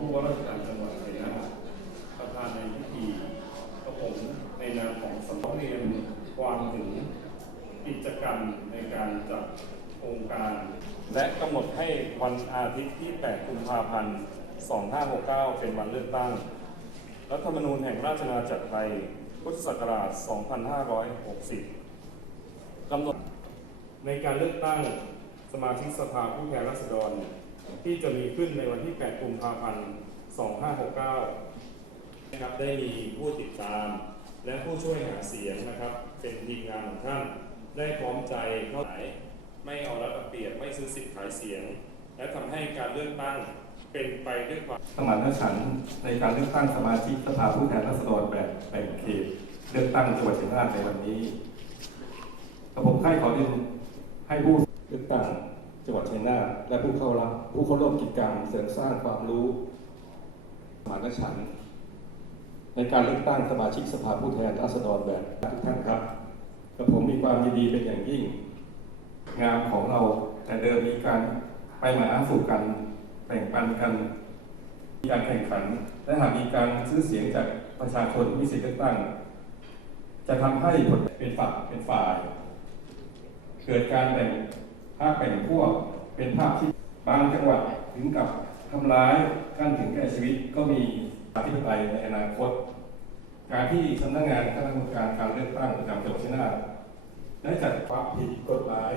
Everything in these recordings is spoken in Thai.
ผู้ว่าราชการจังหวัดชัยนาทประธานในพิธีกระผมในนามของสำนักเรียนวามถึงกิจกรรมในการจัดโครงการ และกำหนดให้วันอาทิตย์ที่ 8 กุมภาพันธ์ 2569 เป็นวันเลือกตั้ง รัฐธรรมนูญแห่งราชอาณาจักรไทย พุทธศักราช 2560 กำหนดในการเลือกตั้งสมาชิกสภาผู้แทนราษฎร ที่จะมีขึ้นในวันที่ 8 กุมภาพันธ์ 2569 นะครับ ได้มีผู้ติดตาม และผู้ช่วยหาเสียงนะครับ เป็นทีมงานของท่าน ได้พร้อมใจเข้าไหนไม่เอารัดเอาเปรียบ ไม่ซื้อสิทธิ์ขายเสียง และทำให้การเลือกตั้งเป็นไปด้วยความสมานฉันท์ในการเลือกตั้งสมาชิกสภาผู้แทนราษฎรแบบแบ่งเขตเลือกตั้งจังหวัดชัยนาทในวันนี้กระผมค่ายขอเรียนให้ผู้เลือกตั้ง จังหวัดชัยนาทและผู้เข้ารับผู้เข้าร่วมกิจกรรมเสริมสร้างความรู้สมานฉันท์ในการเลือกตั้งสมาชิกสภาผู้แทนราษฎรแบบทุกท่านครับกระผมมีความยินดีเป็นอย่างยิ่ง งานของเราแต่เดิมมีการไปมาหาสู่กันแบ่งปันกันมีการแข่งขัน และหากมีการซื้อเสียงจากประชาชนมีสิทธิเลือกตั้ง จะทำให้ผลเป็นฝักเป็นฝ่าย เกิดการแบ่ง ภาคแบ่งพวกเป็นภาพที่บางจังหวัดถึงกับทำร้ายขั้นถึงแก่ชีวิตก็มีอธิปไตยในอนาคต การที่สำนักงานคณะกรรมการการเลือกตั้งประจำจังหวัดชัยนาทได้จัดความผิดกฎหมาย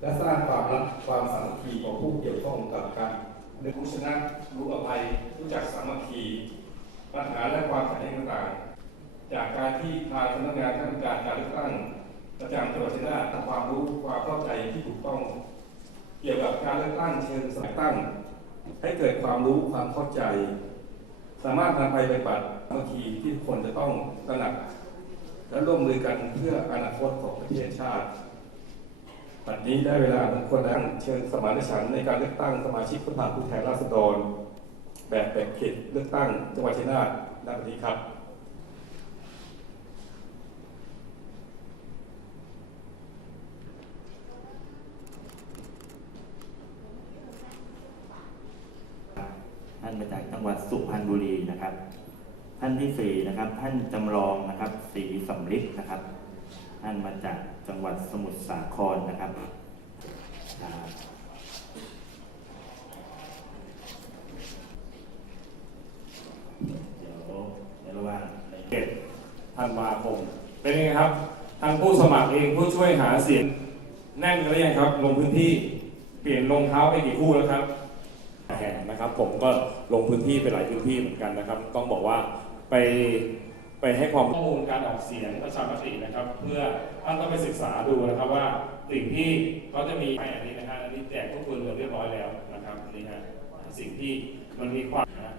และสร้างความรักความสามัคคีของผู้เกี่ยวข้องกับการเลือกผู้ชนะรู้อภัยรู้จักสามัคคีปัญหาและความขัดแย้งต่างๆจากการที่ทางสำนักงานคณะกรรมการการเลือกตั้ง ประจำจังหวัดชัยนาทความรู้ความเข้าใจที่ถูกต้อง เกี่ยวกับการเลือกตั้งเชิงสายตั้ง ให้เกิดความรู้ความเข้าใจ สามารถนำไปปฏิบัติสามัคคีที่คนจะต้องตระหนัก และร่วมมือกันเพื่ออนาคตของประเทศชาติปัจจุบันนี้ได้เวลาทุกคนนั่งเชิญสมานฉันในการเลือกตั้งสมาชิกสภาผู้แทนราษฎร แบบแบ่งเขตเลือกตั้งจังหวัดชัยนาทณวันนี้ครับ ท่านมาจากจังหวัดสุพรรณบุรีนะครับ ท่านที่สี่นะครับ ท่านจำลองนะครับศรีสำลิดนะครับ ท่านมาจากจังหวัดสมุทรสาครนะครับอ่าเดี๋ยวในระหว่างในเจ็ดธันวาคมเป็นไงครับทางผู้สมัครเองผู้ช่วยหาเสียงแน่นกันหรือยังครับ ลงพื้นที่เปลี่ยนรองเท้าไปกี่คู่แล้วครับ แห่นะครับผมก็ลงพื้นที่ไปหลายพื้นที่เหมือนกันนะครับ ต้องบอกว่าไปไปให้ความข้อมูลการออกเสียงประชามตินะครับ เพื่อท่านต้องไปศึกษาดูนะครับว่าสิ่งที่เขาจะมีให้อันนี้นะฮะอันนี้แจกทุกคนเรียบร้อยแล้วนะครับนี่ฮะสิ่งที่มันมีความนะ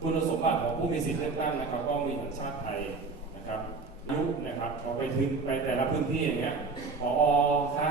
คุณสมบัติของผู้มีสิทธิเลือกตั้งนะครับ ก็มีสัญชาติไทยนะครับยุนะครับพอไปถึงไปแต่ละพื้นที่อย่างเงี้ยพอคะ